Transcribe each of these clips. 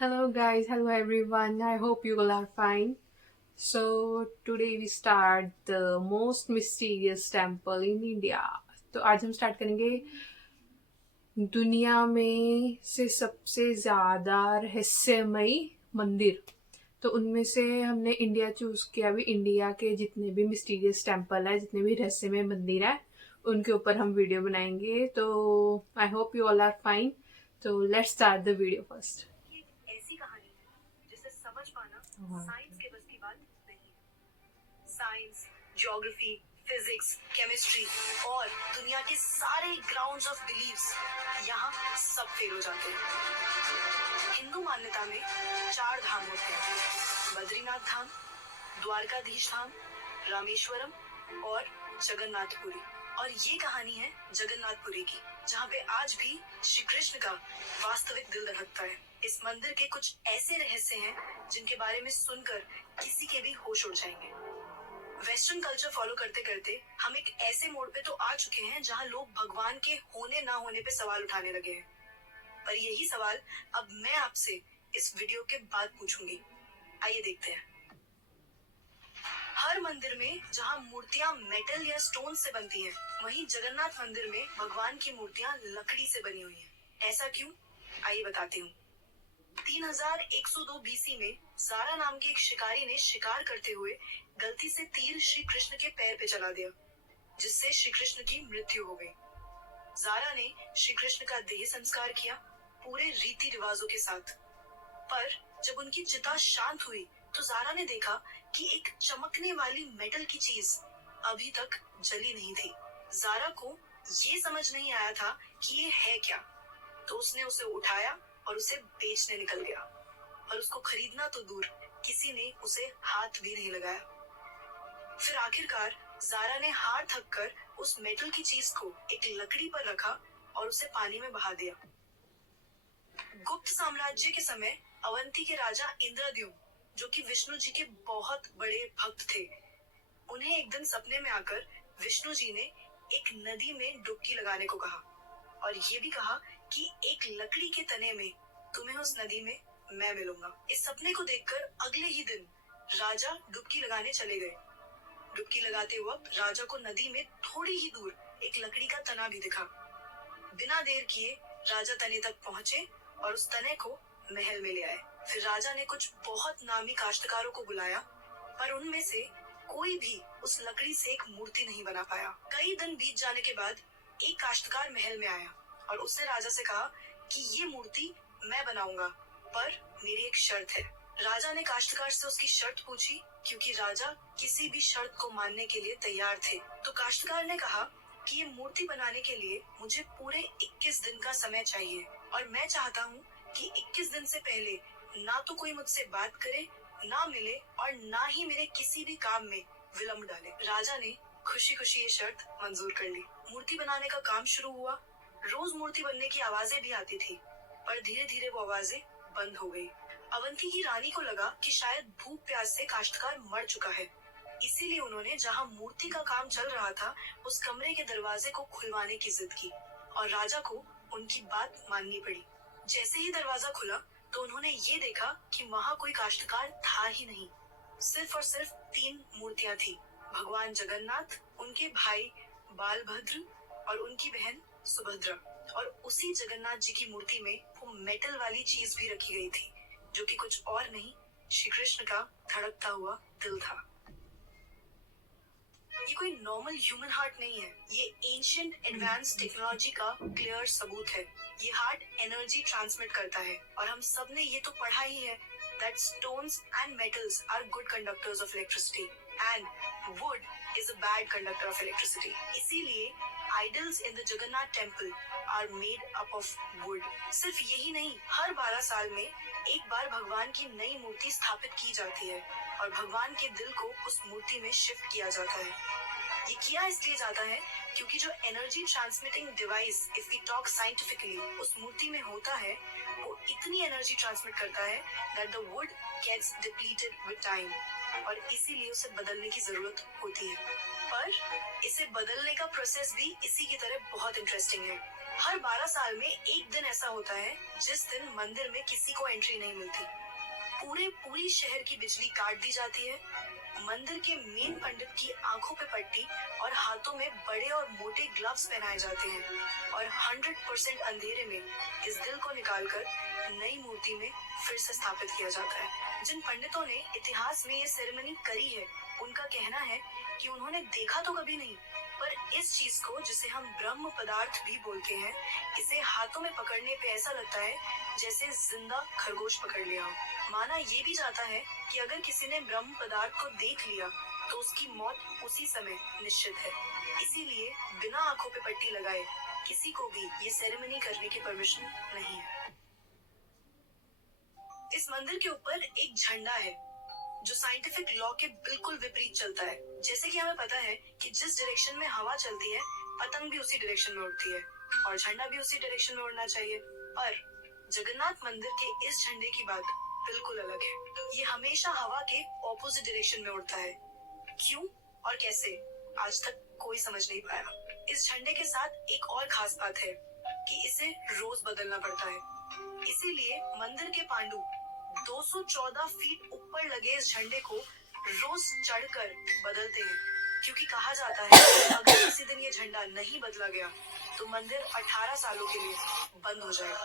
Hello guys, hello everyone. I hope you all are fine. So today we start the most mysterious temple in India. तो आज हम start करेंगे दुनिया में से सबसे ज्यादा रहस्यमयी मंदिर। तो उनमें से हमने इंडिया चूज किया। भी इंडिया के जितने भी मिस्टीरियस टेम्पल है, जितने भी रहस्यमय मंदिर है, उनके ऊपर हम वीडियो बनाएंगे। तो I hope you all are fine. तो let's start the video first. ऐसी कहानी है जिसे समझ पाना साइंस के बस की बात नहीं है। साइंस, ज्योग्राफी, फिजिक्स, केमिस्ट्री और दुनिया के सारे ग्राउंड्स ऑफ बिलीव्स यहाँ सब फेल हो जाते हैं। हिंदू मान्यता में 4 धाम होते हैं: बद्रीनाथ धाम, द्वारकाधीश धाम, रामेश्वरम और जगन्नाथपुरी। और ये कहानी है जगन्नाथपुरी की, जहाँ पे आज भी श्री कृष्ण का वास्तविक दिल धड़कता है। इस मंदिर के कुछ ऐसे रहस्य हैं जिनके बारे में सुनकर किसी के भी होश उड़ जाएंगे। वेस्टर्न कल्चर फॉलो करते करते हम एक ऐसे मोड़ पे तो आ चुके हैं जहाँ लोग भगवान के होने ना होने पे सवाल उठाने लगे हैं। पर यही सवाल अब मैं आपसे इस वीडियो के बाद पूछूंगी। आइए देखते हैं। हर मंदिर में जहाँ मूर्तियाँ मेटल या स्टोन से बनती हैं, वहीं जगन्नाथ मंदिर में भगवान की मूर्तियाँ लकड़ी से बनी हुई हैं। ऐसा क्यों? आइए बताती हूँ। 3102 बीसी में जारा नाम के एक शिकारी ने शिकार करते हुए गलती से तीर श्री कृष्ण के पैर पे चला दिया, जिससे श्री कृष्ण की मृत्यु हो गई। जारा ने श्री कृष्ण का देह संस्कार किया, पूरे रीति रिवाजों के साथ। पर जब उनकी चिता शांत हुई तो जारा ने देखा कि एक चमकने वाली मेटल की चीज अभी तक जली नहीं थी। जारा को ये समझ नहीं आया था कि ये है क्या, तो उसने उसे उठाया और उसे बेचने निकल गया। पर उसको खरीदना तो दूर, किसी ने उसे हाथ भी नहीं लगाया। फिर आखिरकार जारा ने हार थक कर उस मेटल की चीज को एक लकड़ी पर रखा और उसे पानी में बहा दिया। गुप्त साम्राज्य के समय अवंती के राजा इंद्रद्युम्न, जो कि विष्णु जी के बहुत बड़े भक्त थे, उन्हें एक दिन सपने में आकर विष्णु जी ने एक नदी में डुबकी लगाने को कहा और ये भी कहा कि एक लकड़ी के तने में तुम्हें उस नदी में मैं मिलूंगा। इस सपने को देखकर अगले ही दिन राजा डुबकी लगाने चले गए। डुबकी लगाते वक्त राजा को नदी में थोड़ी ही दूर एक लकड़ी का तना भी दिखा। बिना देर किए राजा तने तक पहुंचे और उस तने को महल में ले आए। फिर राजा ने कुछ बहुत नामी काश्तकारों को बुलाया, पर उनमें से कोई भी उस लकड़ी से एक मूर्ति नहीं बना पाया। कई दिन बीत जाने के बाद एक काश्तकार महल में आया और उसने राजा से कहा कि ये मूर्ति मैं बनाऊंगा, पर मेरी एक शर्त है। राजा ने काश्तकार से उसकी शर्त पूछी, क्योंकि राजा किसी भी शर्त को मानने के लिए तैयार थे। तो काश्तकार ने कहा कि ये मूर्ति बनाने के लिए मुझे पूरे 21 दिन का समय चाहिए और मैं चाहता हूँ कि 21 दिन से पहले ना तो कोई मुझसे बात करे, ना मिले और ना ही मेरे किसी भी काम में विलम्ब डाले। राजा ने खुशी खुशी ये शर्त मंजूर कर ली। मूर्ति बनाने का काम शुरू हुआ। रोज मूर्ति बनने की आवाजें भी आती थी, पर धीरे धीरे वो आवाजें बंद हो गई। अवंती की रानी को लगा कि शायद भूख प्यास से काश्तकार मर चुका है, इसीलिए उन्होंने जहाँ मूर्ति का काम चल रहा था उस कमरे के दरवाजे को खुलवाने की जिद की और राजा को उनकी बात माननी पड़ी। जैसे ही दरवाजा खुला तो उन्होंने ये देखा कि वहाँ कोई काश्तकार था ही नहीं। सिर्फ और सिर्फ 3 मूर्तियाँ थी: भगवान जगन्नाथ, उनके भाई बालभद्र और उनकी बहन सुभद्रा। और उसी जगन्नाथ जी की मूर्ति में वो मेटल वाली चीज भी रखी गई थी, जो कि कुछ और नहीं, श्री कृष्ण का धड़कता हुआ दिल था। ये कोई नॉर्मल ह्यूमन हार्ट नहीं है, ये एंशिएंट एडवांस टेक्नोलॉजी का क्लियर सबूत है। ये हार्ट एनर्जी ट्रांसमिट करता है और हम सब ने ये तो पढ़ा ही है that stones and metals are good conductors of electricity and wood is a bad conductor of electricity. इसीलिए idols in the Jagannath temple are made up of wood. सिर्फ यही नहीं, हर 12 साल में एक बार भगवान की नई मूर्ति स्थापित की जाती है और भगवान के दिल को उस मूर्ति में शिफ्ट किया जाता है। ये किया इसलिए जाता है क्योंकि जो energy transmitting device, if we talk scientifically, उस मूर्ति में होता है, वो इतनी एनर्जी ट्रांसमिट करता है that the wood gets depleted with time और इसीलिए उसे बदलने की जरूरत होती है। पर इसे बदलने का प्रोसेस भी इसी की तरह बहुत इंटरेस्टिंग है। हर 12 साल में एक दिन ऐसा होता है जिस दिन मंदिर में किसी को एंट्री नहीं मिलती। पूरी शहर की बिजली काट दी जाती है। मंदिर के मेन पंडित की आंखों पे पट्टी और हाथों में बड़े और मोटे ग्लव्स पहनाए जाते हैं और 100% अंधेरे में इस दिल को निकालकर नई मूर्ति में फिर से स्थापित किया जाता है। जिन पंडितों ने इतिहास में ये सेरेमनी करी है, उनका कहना है कि उन्होंने देखा तो कभी नहीं, पर इस चीज को, जिसे हम ब्रह्म पदार्थ भी बोलते हैं, इसे हाथों में पकड़ने पे ऐसा लगता है जैसे जिंदा खरगोश पकड़ लिया हो। माना ये भी जाता है कि अगर किसी ने ब्रह्म पदार्थ को देख लिया तो उसकी मौत उसी समय निश्चित है। इसीलिए बिना आंखों पे पट्टी लगाए किसी को भी ये सेरेमनी करने की परमिशन नहीं है। इस मंदिर के ऊपर एक झंडा है जो साइंटिफिक लॉ के बिल्कुल विपरीत चलता है। जैसे कि हमें पता है कि जिस डायरेक्शन में हवा चलती है, पतंग भी उसी डायरेक्शन में उड़ती है और झंडा भी उसी डायरेक्शन में उड़ना चाहिए। पर जगन्नाथ मंदिर के इस झंडे की बात बिल्कुल अलग है। ये हमेशा हवा के ऑपोजिट डायरेक्शन में उड़ता है। क्यों और कैसे, आज तक कोई समझ नहीं पाया। इस झंडे के साथ एक और खास बात है कि इसे रोज बदलना पड़ता है। इसीलिए मंदिर के पांडु 214 फीट ऊपर लगे इस झंडे को रोज चढ़कर बदलते हैं, क्योंकि कहा जाता है कि अगर किसी दिन ये झंडा नहीं बदला गया तो मंदिर 18 सालों के लिए बंद हो जाएगा।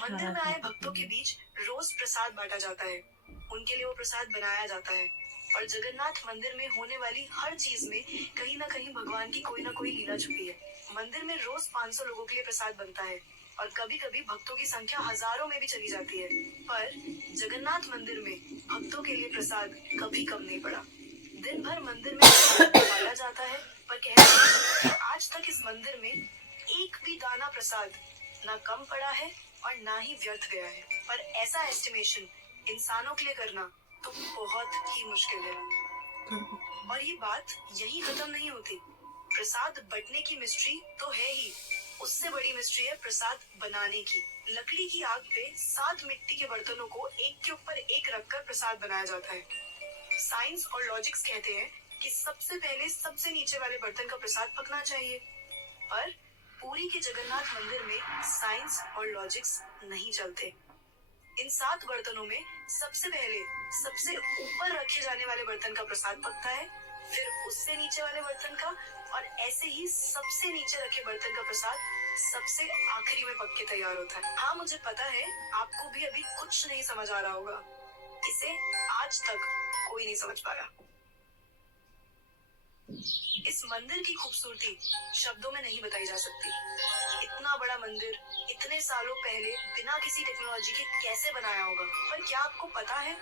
मंदिर में आए भक्तों के बीच रोज प्रसाद बांटा जाता है। उनके लिए वो प्रसाद बनाया जाता है और जगन्नाथ मंदिर में होने वाली हर चीज में कहीं ना कहीं भगवान की कोई ना कोई लीला छुपी है। मंदिर में रोज 500 लोगों के लिए प्रसाद बनता है और कभी कभी भक्तों की संख्या हजारों में भी चली जाती है। पर जगन्नाथ मंदिर में भक्तों के लिए प्रसाद कभी कम नहीं पड़ा। दिन भर मंदिर में बांटा जाता है, पर कहते हैं कि आज तक इस मंदिर में एक भी दाना प्रसाद ना कम पड़ा है और ना ही व्यर्थ गया है। पर ऐसा एस्टिमेशन इंसानों के लिए करना तो बहुत ही मुश्किल है। और ये बात यही खत्म नहीं होती। प्रसाद बंटने की मिस्ट्री तो है ही, उससे बड़ी मिस्ट्री है प्रसाद बनाने की। लकड़ी की आग पे 7 मिट्टी के बर्तनों को एक के ऊपर एक रखकर प्रसाद बनाया जाता है। साइंस और लॉजिक्स कहते हैं कि सबसे पहले सबसे नीचे वाले बर्तन का प्रसाद पकना चाहिए, पर पुरी के जगन्नाथ मंदिर में साइंस और लॉजिक्स नहीं चलते। इन 7 बर्तनों में सबसे पहले सबसे ऊपर रखे जाने वाले बर्तन का प्रसाद पकता है, फिर उससे नीचे वाले बर्तन का, और ऐसे ही सबसे नीचे रखे बर्तन का प्रसाद सबसे आखिरी में पक के तैयार होता है। हाँ, मुझे पता है आपको भी अभी कुछ नहीं समझ आ रहा होगा। इसे आज तक कोई नहीं समझ पाया। इस मंदिर की खूबसूरती शब्दों में नहीं बताई जा सकती। इतना बड़ा मंदिर इतने सालों पहले बिना किसी टेक्नोलॉजी के कैसे बनाया होगा। पर क्या आपको पता है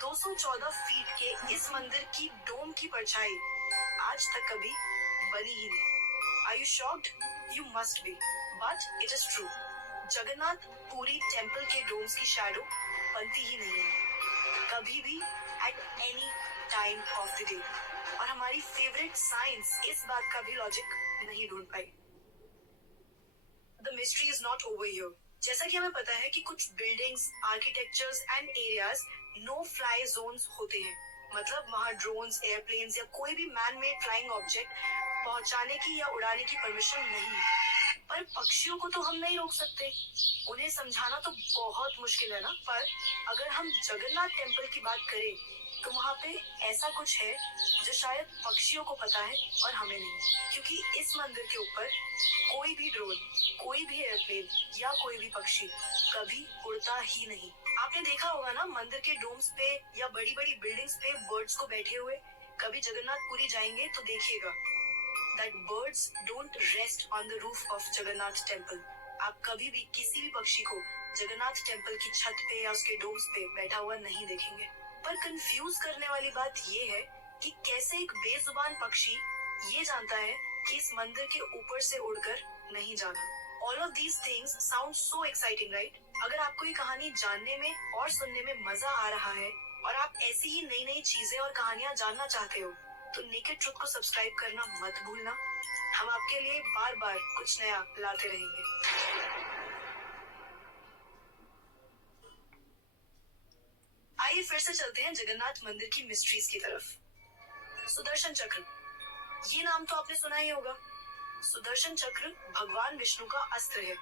214 फीट के इस मंदिर की डोम की परछाई आज तक कभी बनी ही नहीं। Are you shocked? You must be. But it is true. Jagannath Puri temple के डोम्स की शैडो बनती ही नहीं है कभी भी, at any time of the day। और हमारी फेवरेट साइंस इस बात का भी लॉजिक नहीं ढूंढ पाई। The mystery is not over here। जैसा कि हमें पता है कि कुछ buildings, architectures and areas no fly zones होते हैं, मतलब वहाँ ड्रोन्स, एयरप्लेन्स या कोई भी मैन मेड फ्लाइंग ऑब्जेक्ट पहुंचाने की या उड़ाने की परमिशन नहीं है। पर पक्षियों को तो हम नहीं रोक सकते, उन्हें समझाना तो बहुत मुश्किल है ना। पर अगर हम जगन्नाथ टेम्पल की बात करें तो वहाँ पे ऐसा कुछ है जो शायद पक्षियों को पता है और हमें नहीं, क्योंकि इस मंदिर के ऊपर कोई भी ड्रोन, कोई भी एयरप्लेन या कोई भी पक्षी कभी उड़ता ही नहीं। आपने देखा होगा ना मंदिर के डोम्स पे या बड़ी बड़ी बिल्डिंग्स पे बर्ड्स को बैठे हुए। कभी जगन्नाथपुरी जाएंगे तो देखिएगा that birds don't rest on the roof of Jagannath temple। आप कभी भी किसी भी पक्षी को जगन्नाथ टेम्पल की छत पे या उसके डोम्स पे बैठा हुआ नहीं देखेंगे। पर कंफ्यूज करने वाली बात ये है कि कैसे एक बेजुबान पक्षी ये जानता है कि इस मंदिर के ऊपर से उड़कर नहीं जाना। All of these things sound so exciting, right? अगर आपको ये कहानी जानने में और सुनने में मजा आ रहा है और आप ऐसी ही नई नई चीजें और कहानियां जानना चाहते हो तो नेकेड ट्रुथ को सब्सक्राइब करना मत भूलना। हम आपके लिए बार बार कुछ नया लाते रहेंगे। आइए फिर से चलते हैं जगन्नाथ मंदिर की मिस्ट्रीज की तरफ। सुदर्शन चक्र ये नाम तो आपने सुना ही होगा। सुदर्शन चक्र भगवान विष्णु का अस्त्र है।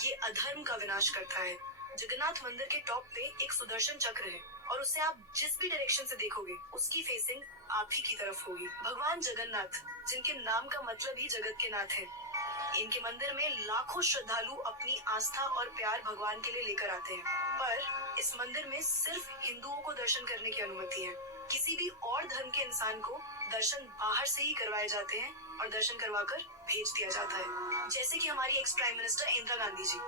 ये अधर्म का विनाश करता है। जगन्नाथ मंदिर के टॉप पे एक सुदर्शन चक्र है और उसे आप जिस भी डायरेक्शन से देखोगे उसकी फेसिंग आप ही की तरफ होगी। भगवान जगन्नाथ, जिनके नाम का मतलब ही जगत के नाथ है, इनके मंदिर में लाखों श्रद्धालु अपनी आस्था और प्यार भगवान के लिए लेकर आते हैं। पर इस मंदिर में सिर्फ हिंदुओं को दर्शन करने की अनुमति है। किसी भी और धर्म के इंसान को दर्शन बाहर से ही करवाए जाते हैं और दर्शन करवाकर भेज दिया जाता है। जैसे कि हमारी ex prime minister Indira Gandhi ji,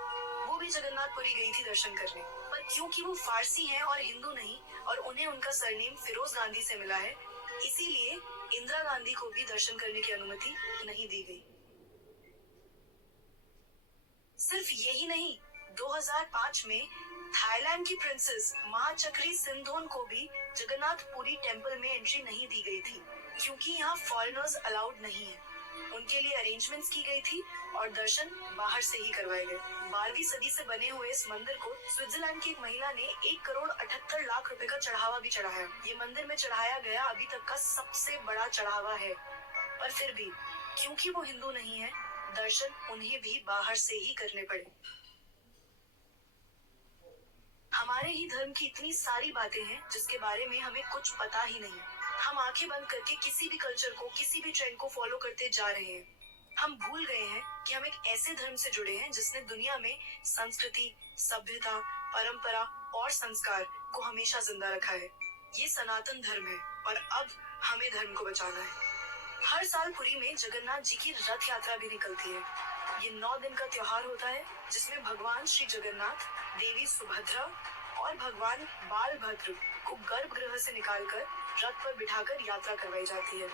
वो भी जगन्नाथपुरी गई थी दर्शन करने, पर क्योंकि वो फारसी हैं और हिंदू नहीं और उन्हें उनका सरनेम फिरोज गांधी से मिला है, इसीलिए इंदिरा गांधी को भी दर्शन करने की अनुमति नहीं दी गई। सिर्फ यही नहीं, 2005 में थाईलैंड की प्रिंसेस महाचक्री सिंधोन को भी जगन्नाथपुरी टेंपल में एंट्री नहीं दी गई थी, क्योंकि यहाँ फॉरेनर्स अलाउड नहीं है। उनके लिए अरेंजमेंट्स की गई थी और दर्शन बाहर से ही करवाए गए। 12वीं सदी से बने हुए इस मंदिर को स्विट्जरलैंड की एक महिला ने 1,78,00,000 रुपए का चढ़ावा भी चढ़ाया। ये मंदिर में चढ़ाया गया अभी तक का सबसे बड़ा चढ़ावा है। पर फिर भी क्योंकि वो हिंदू नहीं है, दर्शन उन्हें भी बाहर से ही करने पड़े। हमारे ही धर्म की इतनी सारी बातें हैं जिसके बारे में हमें कुछ पता ही नहीं। हम आंखें बंद करके किसी भी कल्चर को, किसी भी ट्रेंड को फॉलो करते जा रहे हैं। हम भूल गए हैं कि हम एक ऐसे धर्म से जुड़े हैं जिसने दुनिया में संस्कृति, सभ्यता, परंपरा और संस्कार को हमेशा जिंदा रखा है। ये सनातन धर्म है और अब हमें धर्म को बचाना है। हर साल पुरी में जगन्नाथ जी की रथ यात्रा भी निकलती है। ये 9 दिन का त्योहार होता है जिसमें भगवान श्री जगन्नाथ, देवी सुभद्रा और भगवान बालभद्र को गर्भगृह से निकालकर रथ पर बिठाकर यात्रा करवाई जाती है।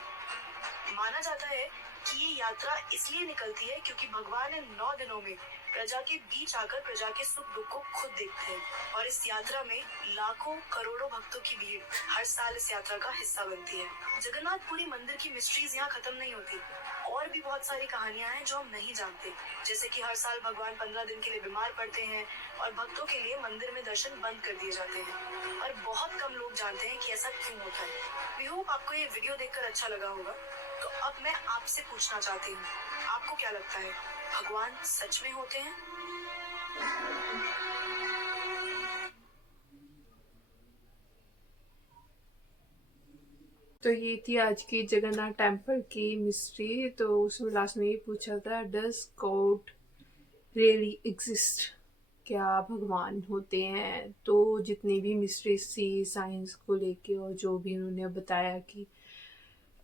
माना जाता है कि ये यात्रा इसलिए निकलती है क्योंकि भगवान इन 9 दिनों में प्रजा के बीच आकर प्रजा के सुख दुख को खुद देखते हैं और इस यात्रा में लाखों करोड़ों भक्तों की भीड़ हर साल इस यात्रा का हिस्सा बनती है। जगन्नाथपुरी मंदिर की मिस्ट्रीज यहाँ खत्म नहीं होती। और भी बहुत सारी कहानियां हैं जो हम नहीं जानते, जैसे कि हर साल भगवान 15 दिन के लिए बीमार पड़ते हैं और भक्तों के लिए मंदिर में दर्शन बंद कर दिए जाते हैं। और बहुत कम लोग जानते हैं कि ऐसा क्यों होता है। वी होप आपको ये वीडियो देखकर अच्छा लगा होगा। तो अब मैं आपसे पूछना चाहती हूँ, आपको क्या लगता है, भगवान सच में होते हैं? तो ये थी आज की जगन्नाथ टेम्पल की मिस्ट्री। तो उसमें लास्ट में ये पूछा था, डज गॉड रियली एग्जिस्ट? क्या भगवान होते हैं? तो जितनी भी मिस्ट्रीज थी साइंस को लेके और जो भी उन्होंने बताया कि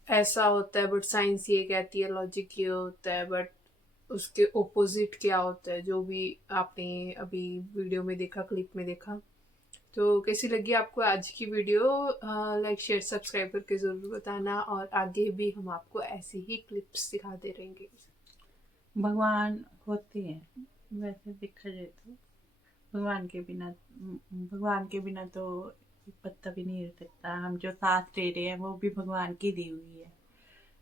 ऐसा होता है बट साइंस ये कहती है, लॉजिक ये होता है, बट उसके ओपोजिट क्या होता है, जो भी आपने अभी वीडियो में देखा, क्लिप में देखा। तो कैसी लगी आपको आज की वीडियो? लाइक शेयर सब्सक्राइब करके ज़रूर बताना और आगे भी हम आपको ऐसी ही क्लिप्स दिखाते रहेंगे। भगवान होते हैं, वैसे देखा जाए तो भगवान के बिना तो एक पत्ता भी नहीं रह सकता। हम जो सांस ले रहे हैं वो भी भगवान की दी हुई है।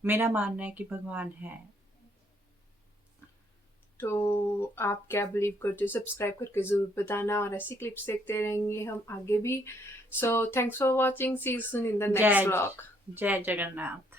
मेरा मानना है कि भगवान है। तो आप क्या बिलीव करते हो, सब्सक्राइब करके ज़रूर बताना और ऐसी क्लिप्स देखते रहेंगे हम आगे भी। So thanks for watching, see you soon in the next vlog. जय जगन्नाथ।